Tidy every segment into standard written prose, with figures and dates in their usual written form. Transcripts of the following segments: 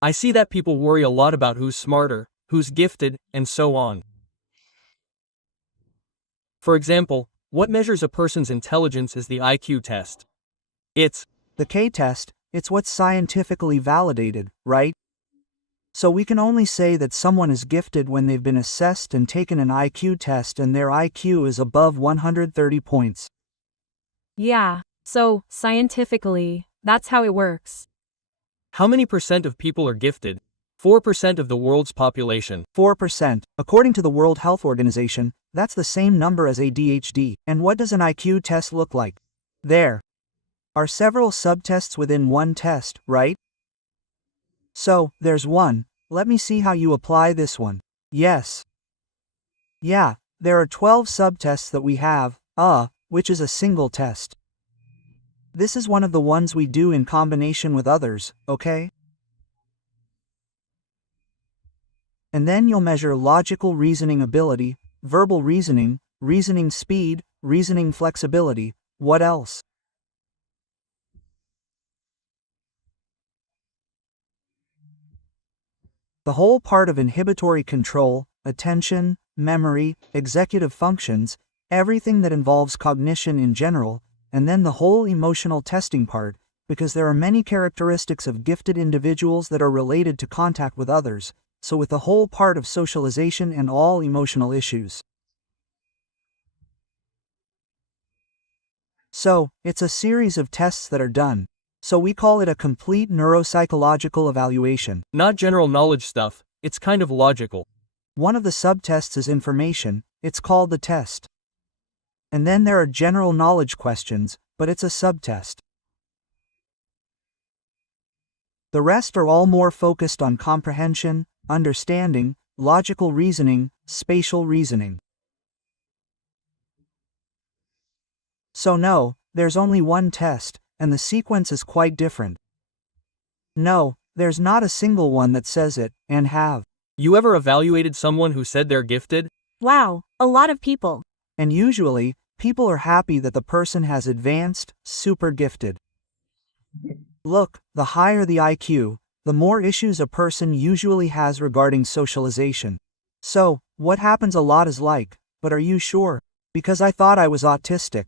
I see that people worry a lot about who's smarter, who's gifted, and so on. For example, what measures a person's intelligence is the IQ test. It's the K-test, it's what's scientifically validated, right? So we can only say that someone is gifted when they've been assessed and taken an IQ test and their IQ is above 130 points. Yeah, so, scientifically, that's how it works. How many percent of people are gifted? 4% of the world's population. 4%. According to the World Health Organization, that's the same number as ADHD. And what does an IQ test look like? There are several subtests within one test, right? So, there's one. Let me see how you apply this one. Yes. Yeah, there are 12 subtests that we have, which is a single test. This is one of the ones we do in combination with others, okay? And then you'll measure logical reasoning ability, verbal reasoning, reasoning speed, reasoning flexibility. What else? The whole part of inhibitory control, attention, memory, executive functions, everything that involves cognition in general, and then the whole emotional testing part, because there are many characteristics of gifted individuals that are related to contact with others, so with the whole part of socialization and all emotional issues. So, it's a series of tests that are done. So we call it a complete neuropsychological evaluation. Not general knowledge stuff, it's kind of logical. One of the subtests is information, it's called the test. And then there are general knowledge questions, but it's a subtest. The rest are all more focused on comprehension, understanding, logical reasoning, spatial reasoning. So no, there's only one test, and the sequence is quite different. No, there's not a single one that says it, and have. You ever evaluated someone who said they're gifted? Wow, a lot of people. And usually, people are happy that the person has advanced, super gifted. Look, the higher the IQ, the more issues a person usually has regarding socialization. So, what happens a lot is like, but are you sure? Because I thought I was autistic.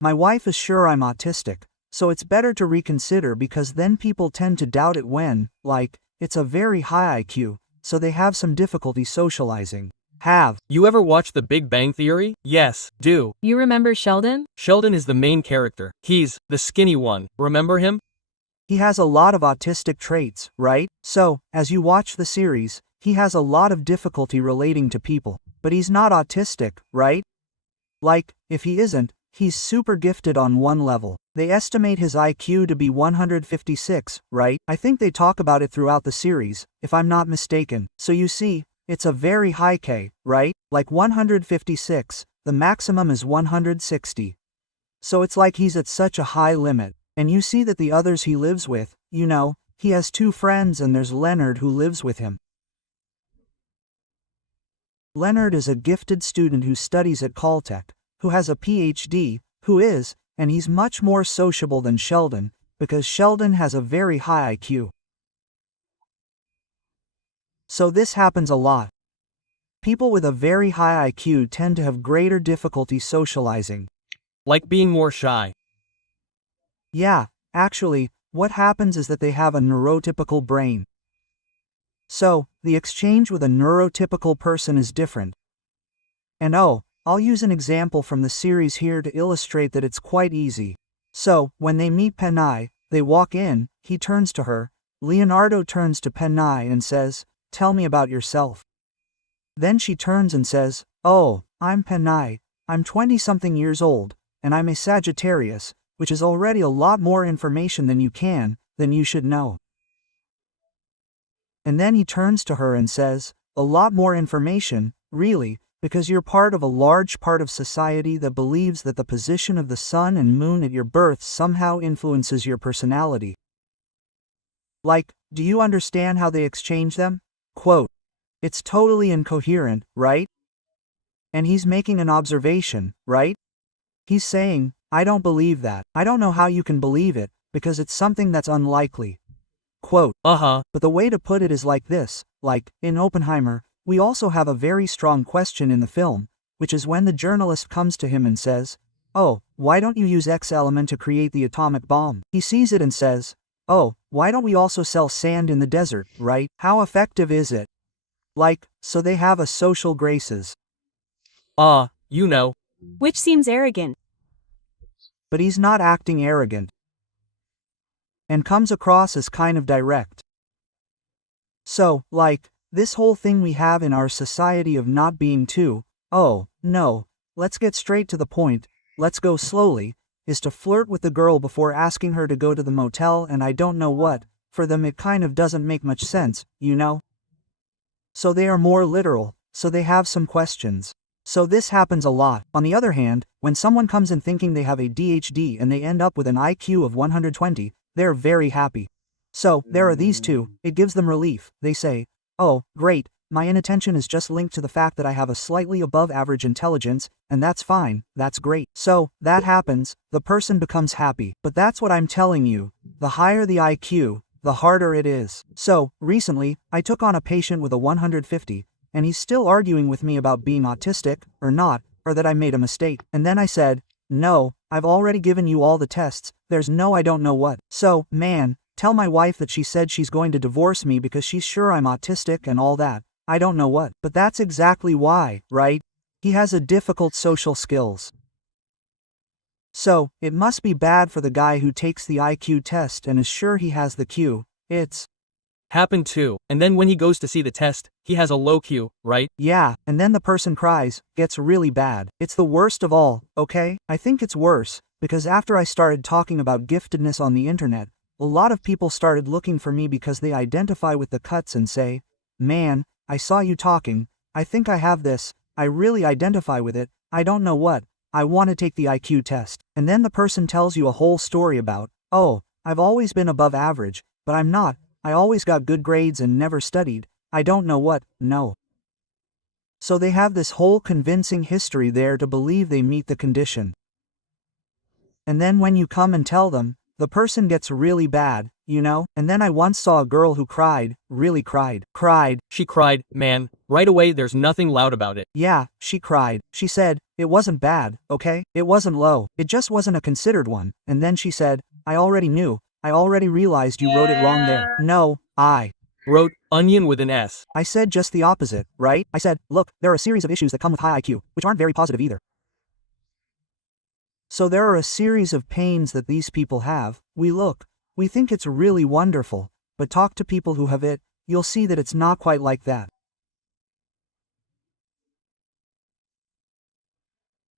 My wife is sure I'm autistic, so it's better to reconsider because then people tend to doubt it when, like, it's a very high IQ, so they have some difficulty socializing. Have you ever watched The Big Bang Theory? Yes, do. You remember Sheldon? Sheldon is the main character. He's the skinny one. Remember him? He has a lot of autistic traits, right? So, as you watch the series, he has a lot of difficulty relating to people. But he's not autistic, right? Like, if he isn't, he's super gifted on one level. They estimate his IQ to be 156, right? I think they talk about it throughout the series, if I'm not mistaken. So you see, it's a very high K, right? Like 156, the maximum is 160. So it's like he's at such a high limit. And you see that the others he lives with, you know, he has 2 friends and there's Leonard who lives with him. Leonard is a gifted student who studies at Caltech, who has a PhD, and he's much more sociable than Sheldon, because Sheldon has a very high IQ. So this happens a lot. People with a very high IQ tend to have greater difficulty socializing. Like being more shy. Yeah, actually, what happens is that they have a neurotypical brain. So, the exchange with a neurotypical person is different. And I'll use an example from the series here to illustrate that it's quite easy. So, when they meet Penai, they walk in, he turns to her, Leonardo turns to Penai and says, "Tell me about yourself." Then she turns and says, "Oh, I'm Penai, I'm 20-something years old, and I'm a Sagittarius, which is already a lot more information than you should know." And then he turns to her and says, "A lot more information, really, because you're part of a large part of society that believes that the position of the sun and moon at your birth somehow influences your personality." Like, do you understand how they exchange them? Quote, "It's totally incoherent, right?" And he's making an observation, right? He's saying, "I don't believe that. I don't know how you can believe it, because it's something that's unlikely." Quote, Uh-huh. but the way to put it is like this, like, in Oppenheimer, we also have a very strong question in the film, which is when the journalist comes to him and says, oh, why don't you use X element to create the atomic bomb? He sees it and says, oh, why don't we also sell sand in the desert, right? How effective is it? Like, so they have a social graces. You know. Which seems arrogant. But he's not acting arrogant. And comes across as kind of direct. So, like, this whole thing we have in our society of not being too, oh, no, let's get straight to the point, let's go slowly, is to flirt with the girl before asking her to go to the motel and I don't know what, for them it kind of doesn't make much sense, you know? So they are more literal, so they have some questions. So this happens a lot. On the other hand, when someone comes in thinking they have ADHD and they end up with an IQ of 120, they're very happy. So, there are these two, it gives them relief. They say, oh, great, my inattention is just linked to the fact that I have a slightly above average intelligence, and that's fine, that's great. So, that happens, the person becomes happy. But that's what I'm telling you, the higher the IQ, the harder it is. So, recently, I took on a patient with a 150, and he's still arguing with me about being autistic, or not, or that I made a mistake. And then I said, no, I've already given you all the tests, there's no I don't know what. So, man, tell my wife that she said she's going to divorce me because she's sure I'm autistic and all that. I don't know what. But that's exactly why, right? He has a difficult social skills. So, it must be bad for the guy who takes the IQ test and is sure he has the Q. It's Happened too. And then when he goes to see the test, he has a low Q, right? yeah, and then the person cries, gets really bad. It's the worst of all, okay? I think it's worse, because after I started talking about giftedness on the internet, a lot of people started looking for me because they identify with the cuts and say, man, I saw you talking, I think I have this, I really identify with it, I don't know what, I want to take the IQ test. And then the person tells you a whole story about, oh, I've always been above average, but I'm not, I always got good grades and never studied, I don't know what, no. So they have this whole convincing history there to believe they meet the condition. And then when you come and tell them, the person gets really bad, you know? And then I once saw a girl who cried, really cried. She cried, man, right away there's nothing loud about it. Yeah, she cried. She said, it wasn't bad, okay? It wasn't low. It just wasn't a considered one. And then she said, I already knew. I already realized you wrote it wrong there. No, I Wrote, onion with an S. I said just the opposite, right? I said, look, there are a series of issues that come with high IQ, which aren't very positive either. So there are a series of pains that these people have. We think it's really wonderful, but talk to people who have it, you'll see that it's not quite like that.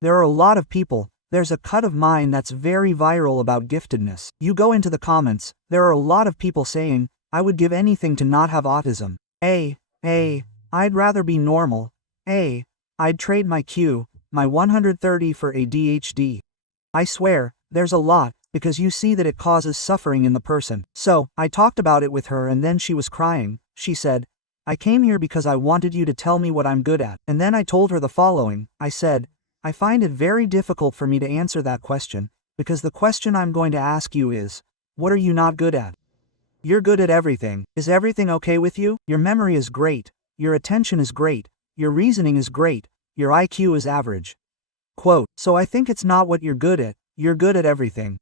There are a lot of people, there's a cut of mine that's very viral about giftedness. You go into the comments, there are a lot of people saying, I would give anything to not have autism. I'd rather be normal. I'd trade my Q, my 130 for ADHD. I swear, there's a lot, because you see that it causes suffering in the person. So, I talked about it with her and then she was crying. She said, I came here because I wanted you to tell me what I'm good at. And then I told her the following. I said, I find it very difficult for me to answer that question, because the question I'm going to ask you is, what are you not good at? You're good at everything. Is everything okay with you? Your memory is great. Your attention is great. Your reasoning is great. Your IQ is average. Quote, so I think it's not what you're good at everything.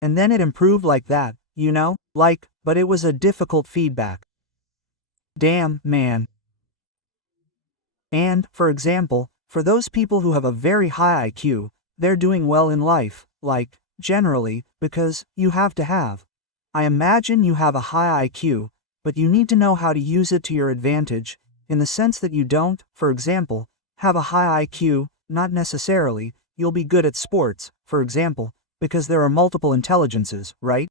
And then it improved like that, you know? Like, but it was a difficult feedback. Damn, man. And, for example, for those people who have a very high IQ, they're doing well in life, like, generally, because you have to have. I imagine you have a high IQ, but you need to know how to use it to your advantage, in the sense that you don't, for example, have a high IQ, not necessarily, you'll be good at sports, for example, because there are multiple intelligences, right?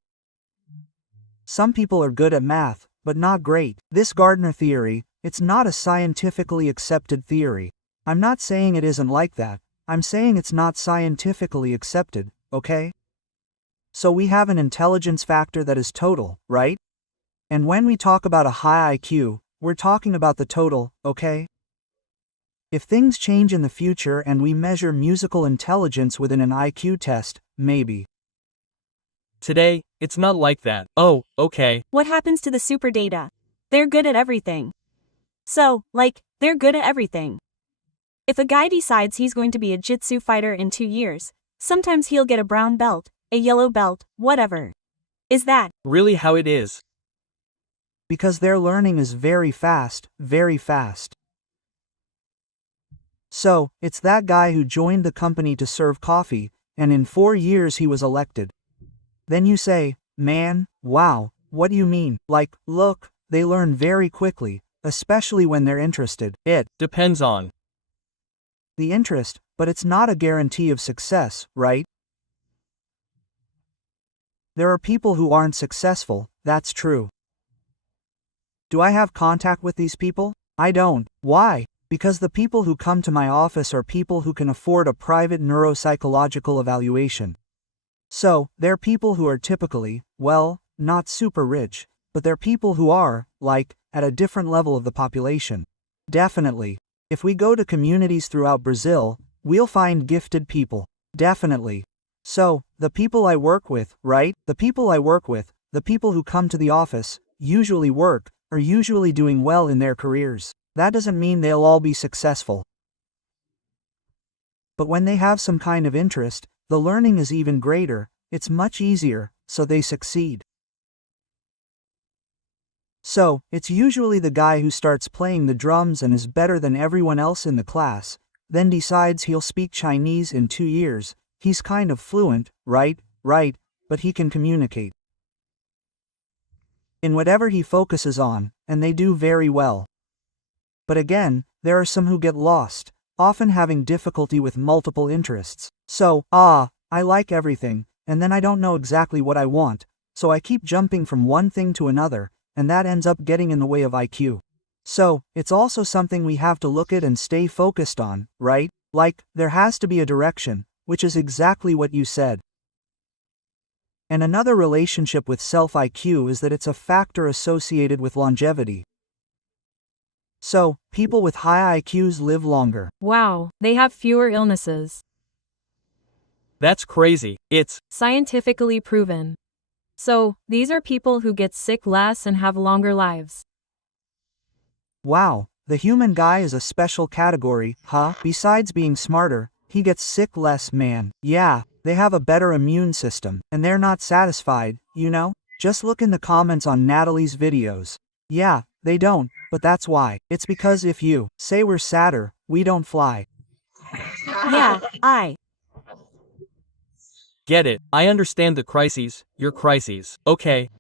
Some people are good at math, but not great. This Gardner theory, it's not a scientifically accepted theory. I'm not saying it isn't like that, I'm saying it's not scientifically accepted, okay? So we have an intelligence factor that is total, right? And when we talk about a high IQ, we're talking about the total, okay? If things change in the future and we measure musical intelligence within an IQ test, maybe. today, it's not like that. Oh, okay. What happens to the super data? They're good at everything. So, they're good at everything. If a guy decides he's going to be a jitsu fighter in 2 years, sometimes he'll get a brown belt, a yellow belt, whatever. Is that Really how it is? Because their learning is very fast, very fast. So, it's that guy who joined the company to serve coffee, and in 4 years he was elected. Then you say, man, wow, what do you mean? Look, they learn very quickly, especially when they're interested. It Depends on. the interest, but it's not a guarantee of success, right? There are people who aren't successful, that's true. Do I have contact with these people? I don't. Why? Because the people who come to my office are people who can afford a private neuropsychological evaluation. So, they're people who are typically, well, not super rich, but they're people who are, at a different level of the population. Definitely. If we go to communities throughout Brazil, we'll find gifted people. Definitely. So, the people I work with, right? The people who come to the office, usually are usually doing well in their careers. That doesn't mean they'll all be successful. But when they have some kind of interest, the learning is even greater, it's much easier, so they succeed. So, it's usually the guy who starts playing the drums and is better than everyone else in the class, then decides he'll speak Chinese in 2 years, he's kind of fluent, right, but he can communicate in whatever he focuses on, and they do very well. But again, there are some who get lost, often having difficulty with multiple interests. So, I like everything, and then I don't know exactly what I want, so I keep jumping from one thing to another, and that ends up getting in the way of IQ. So, it's also something we have to look at and stay focused on, right? There has to be a direction, which is exactly what you said. And another relationship with self-IQ is that it's a factor associated with longevity. So, people with high IQs live longer. Wow, they have fewer illnesses. That's crazy. It's Scientifically proven. So, these are people who get sick less and have longer lives. Wow, the human guy is a special category, huh? Besides being smarter, he gets sick less, man. Yeah, they have a better immune system, and they're not satisfied, you know? Just look in the comments on Nathalie's videos. Yeah, they don't, but that's why. It's because if you say we're sadder, we don't fly. Yeah, I Get it. I understand the crises, your crises. Okay.